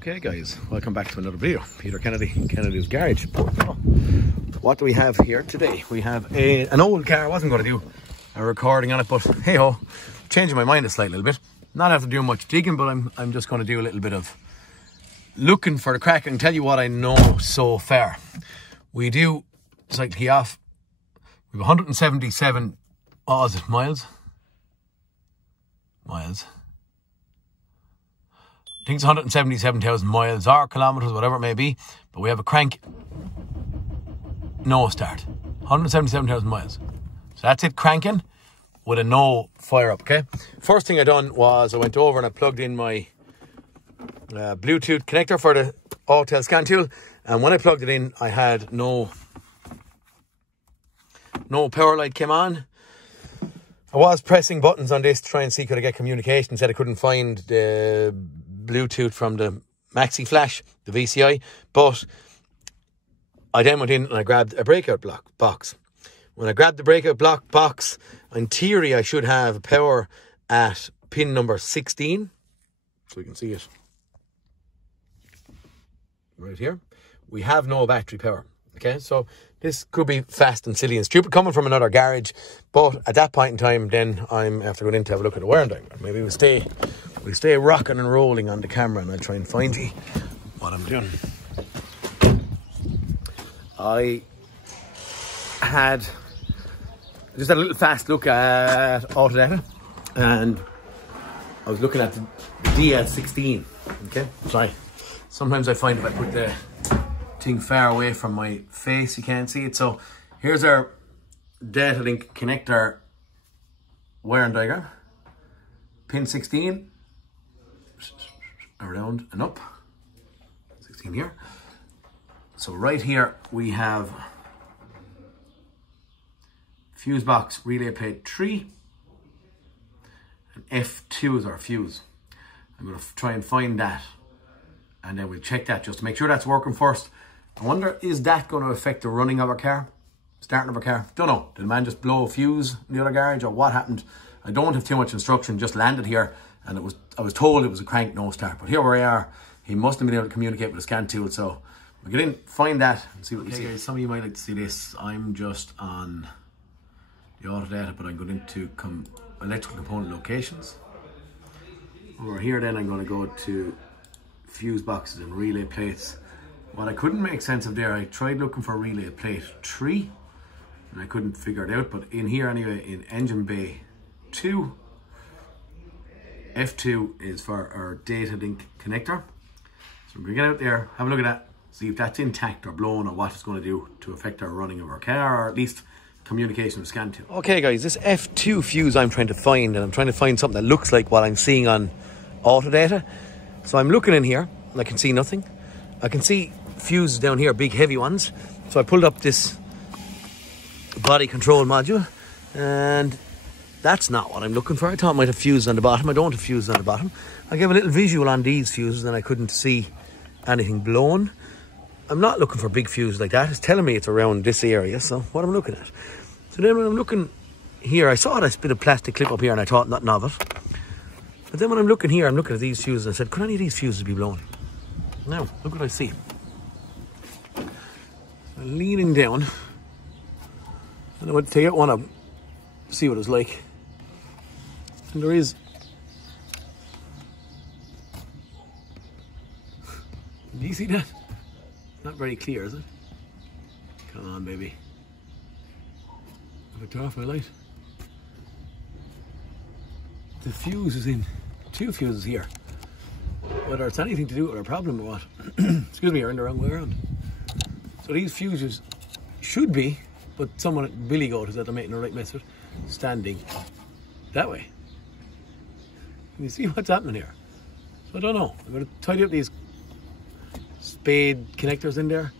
Okay guys, welcome back to another video. Peter Kennedy, Kennedy's Garage. What do we have here today? We have an old car. I wasn't going to do a recording on it, but hey ho, changing my mind a slight little bit. Not after doing much digging, but I'm just going to do a little bit of looking for the crack and tell you what I know so far. We do cycle off. We have 177 miles. I think it's 177,000 miles or kilometers, whatever it may be. But we have a crank, no start. 177,000 miles. So that's it cranking with a no fire up, okay? First thing I done was I went over and I plugged in my Bluetooth connector for the Autel scantool. And when I plugged it in, I had no power light came on. I was pressing buttons on this to try and see could I get communication. Said I couldn't find the Bluetooth from the Maxi Flash, the VCI, but I then went in and I grabbed a breakout box. When I grabbed the breakout box, in theory I should have power at pin number 16, so we can see it right here. We have no battery power. Okay, so this could be fast and silly and stupid coming from another garage, but at that point in time, then I'm after going in to have a look at the wiring diagram. Maybe we'll stay rocking and rolling on the camera, and I'll try and find you what I'm doing. I had just a little fast look at Autodata, and I was looking at the DL16. Okay, so sometimes I find if I put the thing far away from my face you can't see it. So here's our data link connector wiring diagram. Pin 16 around and up, 16 here. So right here we have fuse box relay plate 3 and F2 is our fuse. I'm going to try and find that and then we'll check that just to make sure that's working first. I wonder, is that going to affect the running of our car? Starting of our car? Don't know. Did the man just blow a fuse in the other garage or what happened? I don't have too much instruction, just landed here and I was told it was a crank no start. But here we are. He must have been able to communicate with a scan tool. So we'll get in, find that and see what we see. Guys, some of you might like to see this. I'm just on the Autodata, but I'm going into electrical component locations. Over here then I'm going to go to fuse boxes and relay plates. What I couldn't make sense of there, I tried looking for relay plate 3 and I couldn't figure it out, but in here anyway, in engine bay 2, F2 is for our data link connector. So we're going to get out there, have a look at that, see if that's intact or blown or what it's going to do to affect our running of our car, or at least communication with scan tool. Okay guys, this F2 fuse I'm trying to find, and I'm trying to find something that looks like what I'm seeing on Autodata. So I'm looking in here and I can see nothing. I can see fuses down here, big heavy ones. So I pulled up this body control module and that's not what I'm looking for. I thought I might have fuses on the bottom. I don't have fuses on the bottom. I gave a little visual on these fuses and I couldn't see anything blown. I'm not looking for big fuses like that. It's telling me it's around this area, so what I'm looking at. So then when I'm looking here, I saw this bit of plastic clip up here and I thought nothing of it. But then when I'm looking here, I'm looking at these fuses and I said, could any of these fuses be blown? Now, look what I see. I'm leaning down and I want to take out one of them, see what it's like. And there is, do you see that? Not very clear, is it? Come on, baby. If I turn off my light. The fuse is in, 2 fuses here. Whether it's anything to do with our problem or what. Excuse me, you're in the wrong way around. So these fuses should be, but someone at Billy Goat is that they're making the right mess of it, standing that way. Can you see what's happening here? So I don't know. I'm going to tidy up these spade connectors in there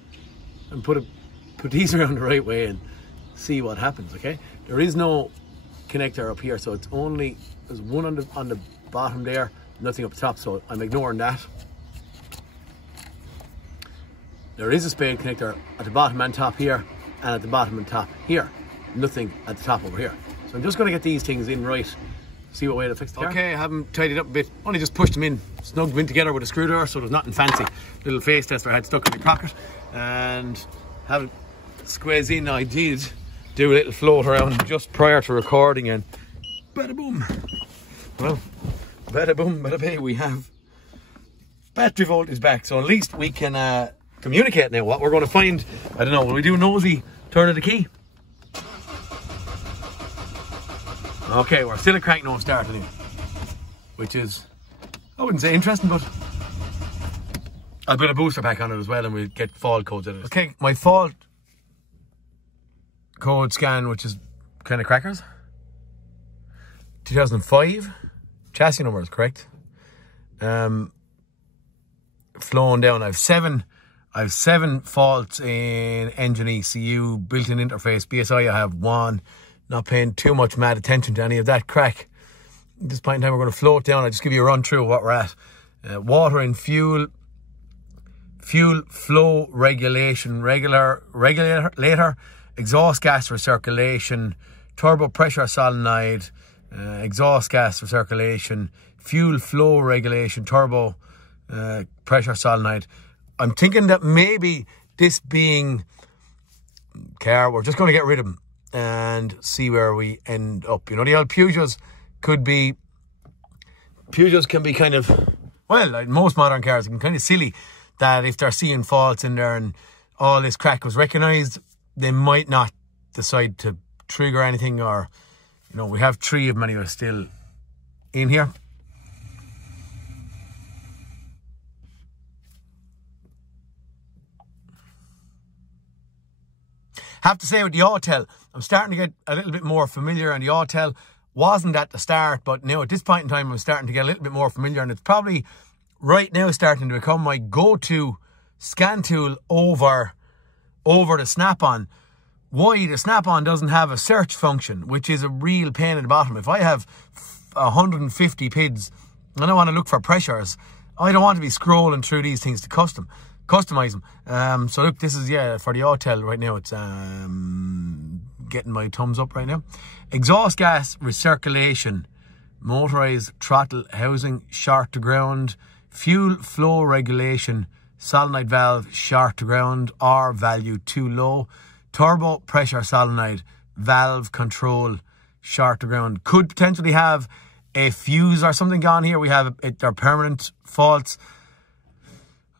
and put these around the right way and see what happens, okay? There is no connector up here, so it's only, there's one on the bottom there, nothing up top, so I'm ignoring that. There is a spade connector at the bottom and top here, and at the bottom and top here. Nothing at the top over here. So I'm just going to get these things in right see what way to fix the car. Okay, I haven't tidied up a bit. Only just pushed them in, snugged them in together with a screwdriver, so there's nothing fancy. Little face tester I had stuck in my pocket, and have it squeezed in. I did do a little float around just prior to recording, and bada boom. Well, bada boom, bada bing, we have battery voltage back, so at least we can communicate now. What we're going to find, I don't know, will we do a nosy turn of the key? Okay, we're still a crank no start anyway, which is, I wouldn't say interesting, but I'll put a booster pack on it as well and we'll get fault codes in it. Okay, my fault code scan, which is kind of crackers. 2005, chassis number is correct. Flown down, I have seven faults in engine ECU, built-in interface, BSI I have 1. Not paying too much mad attention to any of that crack. At this point in time, we're going to float down. I'll just give you a run through of what we're at. Water and fuel flow regulation, regulator, exhaust gas recirculation, turbo pressure solenoid, exhaust gas recirculation, fuel flow regulation, turbo pressure solenoid. I'm thinking that maybe this being car, we're just going to get rid of them and see where we end up. You know, the old Peugeots can be kind of, well, like most modern cars, can kind of silly that if they're seeing faults in there and all this crack was recognised, they might not decide to trigger anything, or, you know, we have 3 of them anyway still in here. Have to say with the Autel, I'm starting to get a little bit more familiar, and the Autel wasn't at the start, but now at this point in time I'm starting to get a little bit more familiar, and it's probably right now starting to become my go-to scan tool over the Snap-on. Why? The Snap-on doesn't have a search function, which is a real pain in the bottom. If I have 150 PIDs and I want to look for pressures, I don't want to be scrolling through these things to customize them. So look, this is, yeah, for the Autel right now, it's getting my thumbs up right now. Exhaust gas recirculation, motorized throttle housing short to ground, fuel flow regulation, solenoid valve short to ground, R value too low, turbo pressure solenoid, valve control short to ground. Could potentially have a fuse or something gone here. We have they're permanent faults.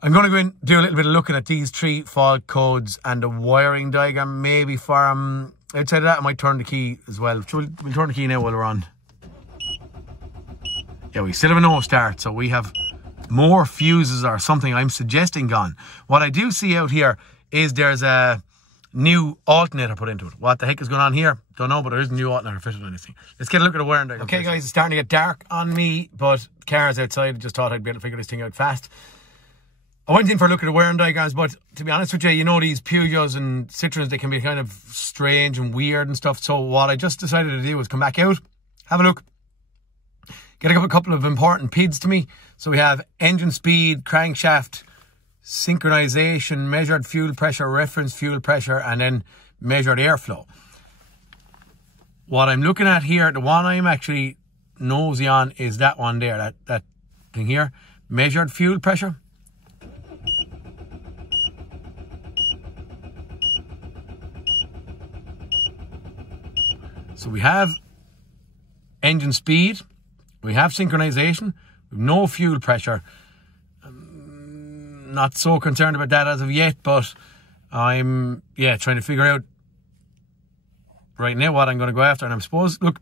I'm going to go in, do a little bit of looking at these 3 fault codes and the wiring diagram. Maybe for outside of that, I might turn the key as well. We'll turn the key now while we're on. Yeah, we still have a no start, so we have more fuses or something I'm suggesting gone. What I do see out here is there's a new alternator put into it. What the heck is going on here? Don't know, but there is a new alternator fitted on this thing. Let's get a look at the wiring diagram. Okay, guys, it's starting to get dark on me, but the car's outside. I just thought I'd be able to figure this thing out fast. I went in for a look at the wiring diagrams, but to be honest with you, you know, these Peugeots and Citroens, they can be kind of strange and weird and stuff. So what I just decided to do was come back out, have a look, get a couple of important PIDs to me. So we have engine speed, crankshaft, synchronization, measured fuel pressure, reference fuel pressure, and then measured airflow. What I'm looking at here, the one I'm actually nosy on is that one there, that thing here, measured fuel pressure. So we have engine speed, we have synchronization, we have no fuel pressure. I'm not so concerned about that as of yet, but I'm, yeah, trying to figure out right now what I'm going to go after. And I'm supposed, look,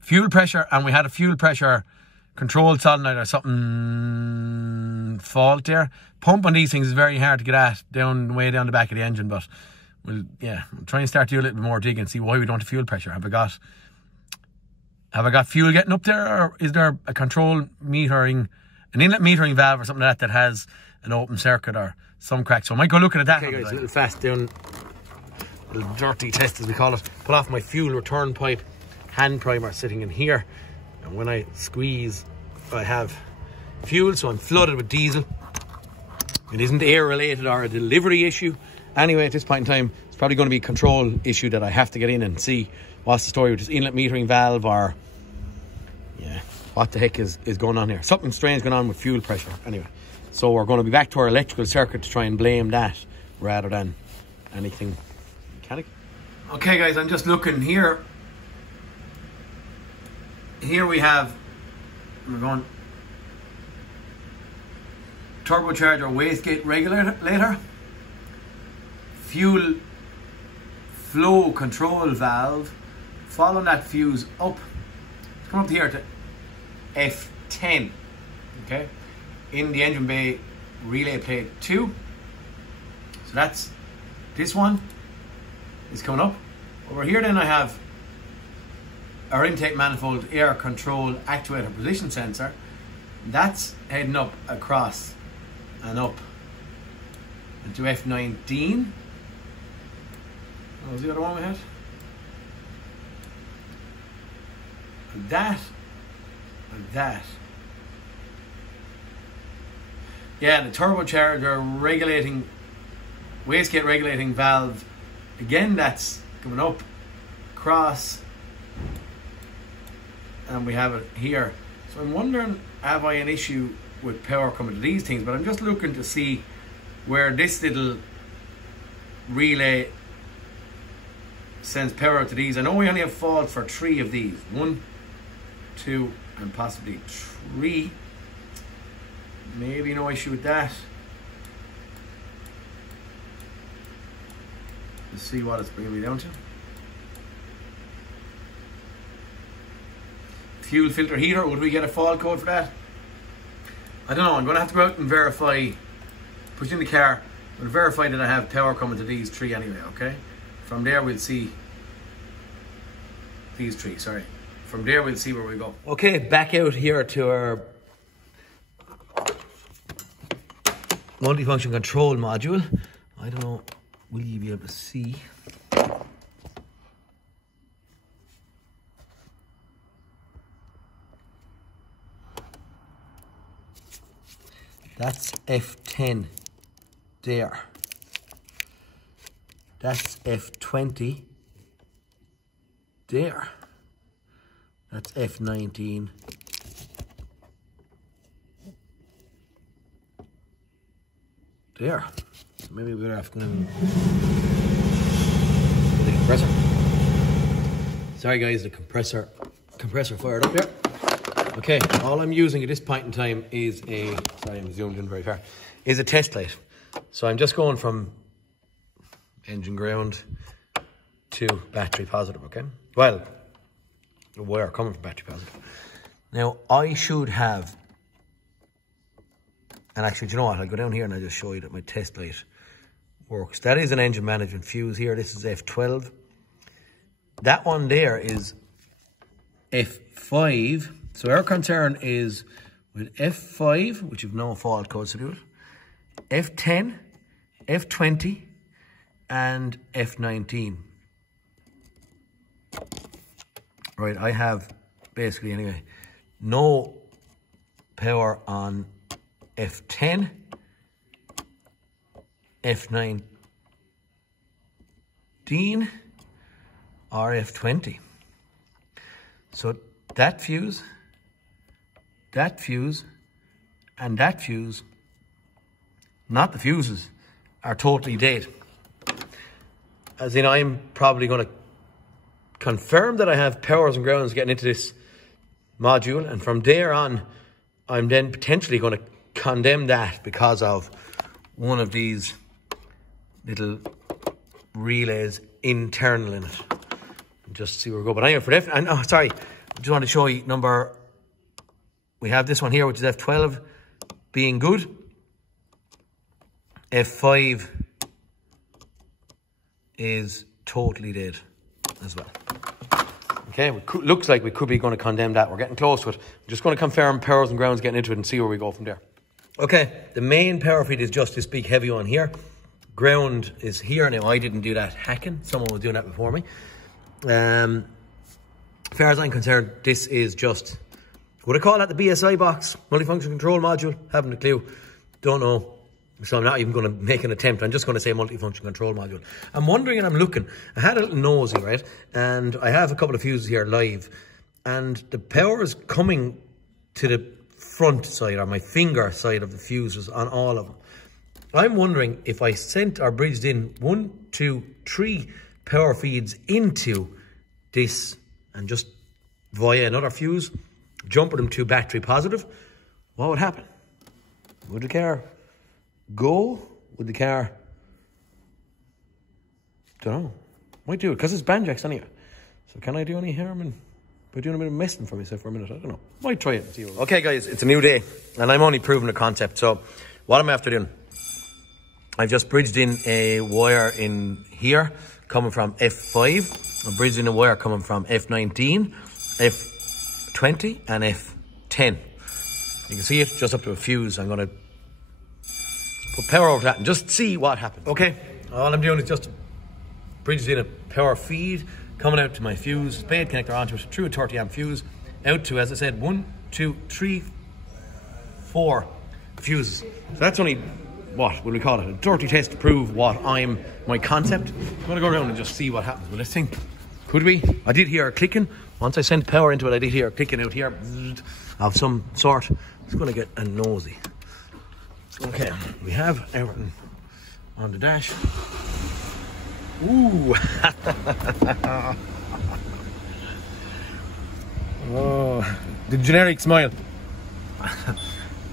fuel pressure, and we had a fuel pressure control solenoid or something fault there. Pump on these things is very hard to get at way down the back of the engine, but we'll, yeah, we'll try and start to do a little bit more digging and see why we don't have fuel pressure. Have I got fuel getting up there, or is there a control metering, an inlet metering valve or something like that has an open circuit or some crack? So I might go looking at that. Okay guys, a little fast down, a little dirty test as we call it. Pull off my fuel return pipe, hand primer sitting in here, and when I squeeze I have fuel, so I'm flooded with diesel. It isn't air related or a delivery issue. Anyway, at this point in time, it's probably going to be a control issue that I have to get in and see what's the story with this inlet metering valve, or what the heck is going on here. Something strange going on with fuel pressure. Anyway, so we're going to be back to our electrical circuit to try and blame that rather than anything mechanical. Okay guys, I'm just looking here. Here we have, we're going turbocharger wastegate regulator, fuel flow control valve, following that fuse up, come up here to F10, okay, in the engine bay relay plate 2. So that's, this one is coming up. Over here then I have our intake manifold air control actuator position sensor. That's heading up across and up into F19. What was the other one we had? And that. And that. Yeah, the turbocharger regulating, wastegate regulating valve. Again, that's coming up, across, and we have it here. So I'm wondering, have I an issue with power coming to these things? But I'm just looking to see where this little relay sends power to these. I know we only have faults for 3 of these. 1, 2, and possibly 3. Maybe no issue with that. Let's see what it's bringing me down to. Fuel filter heater, would we get a fault code for that? I don't know, I'm going to have to go out and verify, push in the car, and verify that I have power coming to these 3 anyway, okay? From there we'll see, these 3, sorry. From there we'll see where we go. Okay, back out here to our multifunction control module. I don't know, will you be able to see? That's F10 there. That's F20 there. That's F19 there. So maybe we're after the compressor. Sorry guys, the compressor fired up there. Okay, all I'm using at this point in time is a, sorry I'm zoomed in very far, is a test light. So I'm just going from engine ground to battery positive, okay? Well, the wire coming from battery positive. Now, I should have, and actually, do you know what? I'll go down here and I'll just show you that my test light works. That is an engine management fuse here. This is F12. That one there is F5. So our concern is with F5, which have no fault codes to do it, F10, F20, and F19. Right, I have basically anyway no power on F10, F19, or F20. So that fuse, and that fuse, not the fuses, are totally dead. As in, I'm probably going to confirm that I have powers and grounds getting into this module, and from there on, I'm then potentially going to condemn that because of one of these little relays internal in it. Just see where we go. But anyway, for F, and oh, sorry, I just want to show you number. We have this one here, which is F12 being good. F5 is totally dead as well. Okay, looks like we could be going to condemn that. We're getting close to it. I'm just going to confirm powers and grounds getting into it and see where we go from there. Okay, the main power feed is just this big heavy one here. Ground is here. Now, I didn't do that hacking. Someone was doing that before me. As far as I'm concerned, this is just, would I call that the BSI box? Multifunction control module? Haven't a clue. Don't know. So I'm not even going to make an attempt. I'm just going to say multifunction control module. I'm wondering and I'm looking. I had a little nosy, right? And I have a couple of fuses here live. And the power is coming to the front side, or my finger side of the fuses on all of them. I'm wondering if I sent or bridged in 1, 2, 3 power feeds into this and just via another fuse, jumping them to battery positive, what would happen? Would the car go? Would the car... Don't know. Might do it, because it's banjacks anyway. So can I do any harm by doing a bit of messing for myself for a minute? I don't know. Might try it and see. Okay guys, it's a new day and I'm only proving the concept. So what I'm after doing, I've just bridged in a wire in here coming from F5. I'm bridging a wire coming from F19, F20 and F10. You can see it just up to a fuse. I'm going to put power over that and just see what happens. Okay, all I'm doing is just bridged in a power feed coming out to my fuse, spade connector onto it, through a 30 amp fuse, out to, as I said, 1, 2, 3, 4 fuses. So that's only, what will we call it? A dirty test to prove what my concept. I'm going to go around and just see what happens with this thing. Could be. I did hear a clicking. Once I sent power into it, I did hear a clicking out here of some sort. It's going to get a nosy. Okay, we have everything on the dash. Ooh. Oh, the generic smile.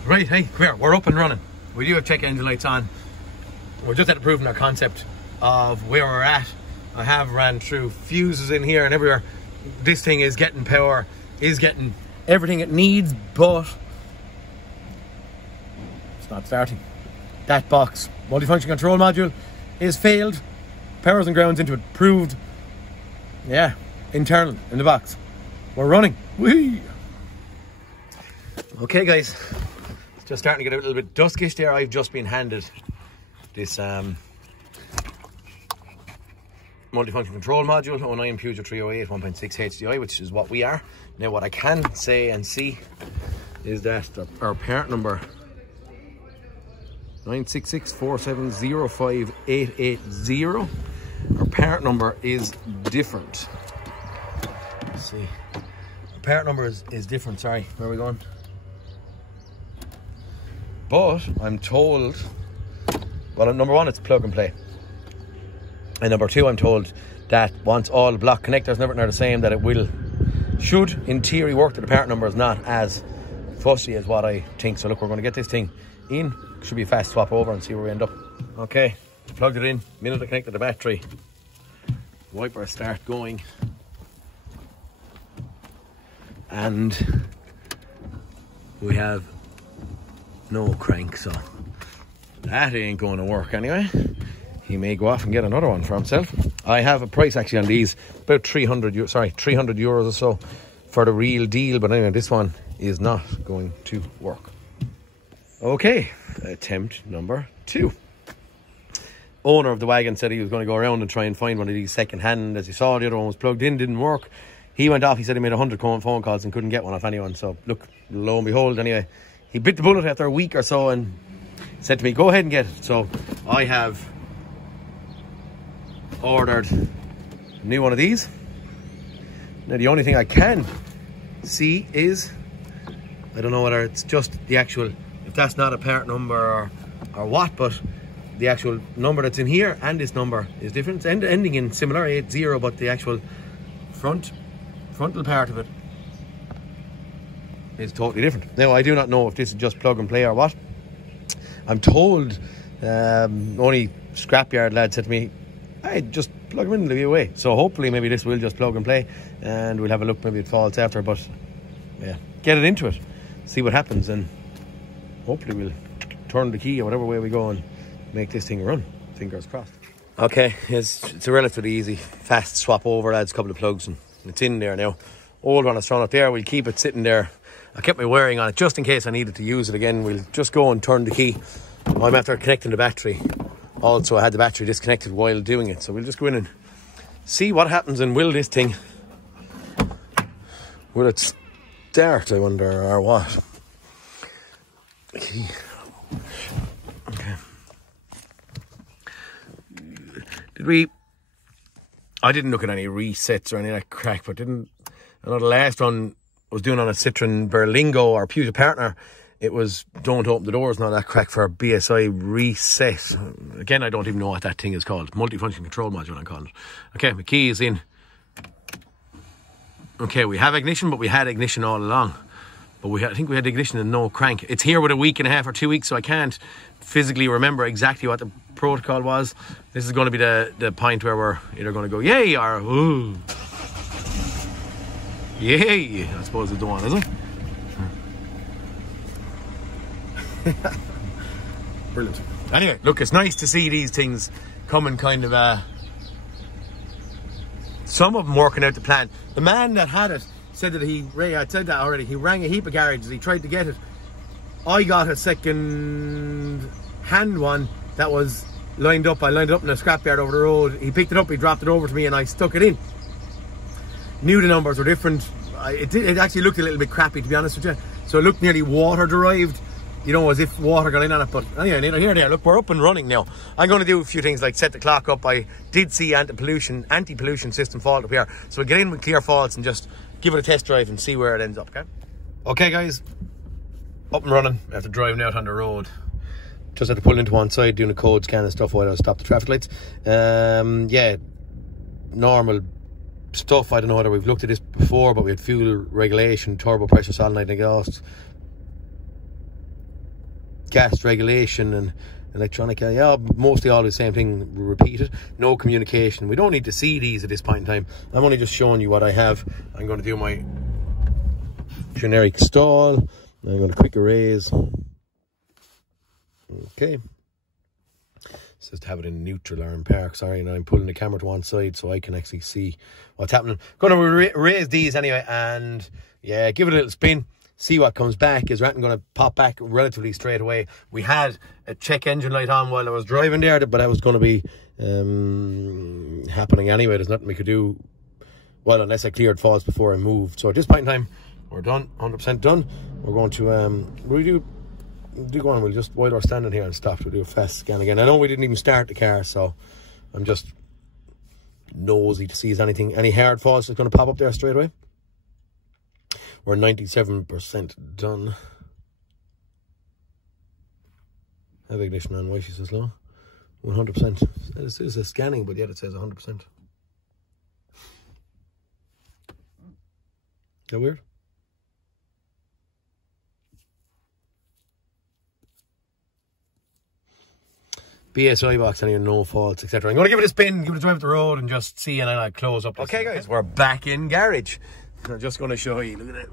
Right, hey, come here, we're up and running. We do have check engine lights on. We're just at proving our concept of where we're at. I have ran through fuses in here and everywhere. This thing is getting power, is getting everything it needs, but it's not starting. That box, multifunction control module, is failed. Powers and grounds into it, proved. Yeah, internal in the box. We're running. Whee! Okay guys, it's just starting to get a little bit duskish there. I've just been handed this multifunction control module, 09 Peugeot 308 1.6 HDI, which is what we are. Now what I can say and see is that our part number 96647058880. Our part number is different. Let's see. Our part number is different. Sorry, where are we going? But I'm told, well, number one, it's plug and play. And number two, I'm told that once all the block connectors and everything are the same, that it should in theory work, that the part number is not as fussy as what I think. So look, we're going to get this thing in. Should be a fast swap over and see where we end up. Okay, plugged it in. Minute I connected the battery. Wiper start going. And we have no crank, so that ain't going to work anyway. He may go off and get another one for himself. I have a price actually on these, about 300 euros or so for the real deal, but anyway, this one is not going to work. Okay, attempt number 2. Owner of the wagon said he was going to go around and try and find one of these second hand. As you saw, the other one was plugged in, didn't work. He went off, he said he made 100 phone calls and couldn't get one off anyone. So look, lo and behold, anyway, he bit the bullet after a week or so and said to me, go ahead and get it. So I have ordered a new one of these. Now the only thing I can see is, I don't know whether it's just the actual, if that's not a part number or what, but the actual number that's in here and this number is different. It's ending in similar, 80, but the actual frontal part of it is totally different. Now I do not know if this is just plug and play or what. I'm told, only scrapyard lad said to me, hey, just plug them in and leave you away. So hopefully maybe this will just plug and play and we'll have a look, maybe it falls after, but yeah, get it into it, see what happens, and hopefully we'll turn the key or whatever way we go and make this thing run. Fingers crossed. Okay, it's a relatively easy, fast swap over. Adds a couple of plugs and it's in there now. Old one is thrown up there. We'll keep it sitting there. I kept my wiring on it just in case I needed to use it again. We'll just go and turn the key. I'm after connecting the battery. Also, I had the battery disconnected while doing it. So we'll just go in and see what happens, and will this thing, will it start, I wonder, or what? Okay. I didn't look at any resets or any of that crack, but I know the last one was doing on a Citroen Berlingo or Peugeot partner, it was don't open the doors and all that crack for BSI reset. Again, I don't even know what that thing is called. Multifunction control module, I'm calling it. Okay, my key is in. Okay, we have ignition, but we had ignition all along. But I think we had ignition and no crank. It's here with a week and a half or 2 weeks, so I can't physically remember exactly what the protocol was. This is going to be the point where we're either going to go yay or ooh. Yay, I suppose it's the one, isn't it? Brilliant. Anyway, look, it's nice to see these things coming kind of some of them working out the plan. The man that had it said that I said that already, he rang a heap of garages, he tried to get it. I got a second hand one that was lined up. I lined it up in a scrapyard over the road. He picked it up, he dropped it over to me, and I stuck it in. Knew the numbers were different. It actually looked a little bit crappy, to be honest with you. So it looked nearly water derived, you know, as if water got in on it. But anyway, here they are. Look, we're up and running now. I'm going to do a few things like set the clock up. I did see anti-pollution system fault up here. So we'll get in with clear faults and just give it a test drive and see where it ends up, okay? Okay, guys. Up and running after driving out on the road. Just had to pull into one side, doing a code scan and stuff while I was stopped the traffic lights. Yeah, normal stuff. I don't know whether we've looked at this before, but we had fuel regulation, turbo pressure, solenoid exhaust, gas regulation and electronic. Yeah, mostly all the same thing repeated. No communication. We don't need to see these at this point in time. I'm only just showing you what I have. I'm going to do my generic stall. I'm going to quick erase. Okay. It says to have it in neutral or in park. Sorry, and I'm pulling the camera to one side so I can actually see what's happening. Going to erase these anyway, and yeah, give it a little spin. See what comes back. Is Ratton going to pop back relatively straight away? We had a check engine light on while I was driving there, but that was going to be happening anyway. There's nothing we could do, well, unless I cleared faults before I moved. So at this point in time, we're done, 100% done. We're going to do go on. We'll just, while we're standing here and stop, we'll do a fast scan again. I know we didn't even start the car, so I'm just nosy to see if any hard faults that's going to pop up there straight away. We're 97% done. Have ignition on. Why she's so slow? 100%. This is a scanning, but yet it says 100%. Is that weird? BSI box, any no faults, etc. I'm going to give it a spin, give it a drive up the road, and just see, and then I'll close up. Okay, guys, we're back in garage. I'm just going to show you. Look at that.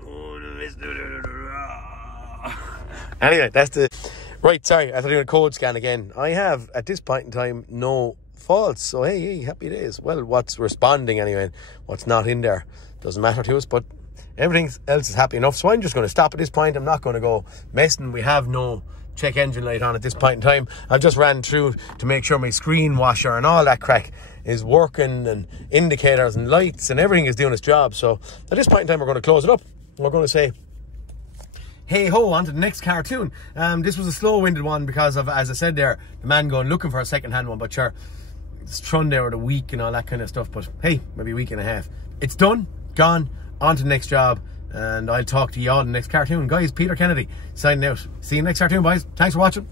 Anyway, that's the... Right, sorry, after doing a code scan again, I have, at this point in time, no faults. So, hey, happy days. Well, what's responding anyway, what's not in there, doesn't matter to us, but everything else is happy enough. So I'm just going to stop at this point. I'm not going to go messing. We have no check engine light on at this point in time. I've just ran through to make sure my screen washer and all that crack is working, and indicators and lights and everything is doing its job. So at this point in time, we're going to close it up. We're going to say hey ho on to the next cartoon. This was a slow-winded one because of, as I said there, the man going looking for a second-hand one, but sure, it's trun there with a week and all that kind of stuff. But hey, maybe a week and a half. It's done, gone, on to the next job. And I'll talk to you all in the next cartoon. Guys, Peter Kennedy signing out. See you next cartoon, boys. Thanks for watching.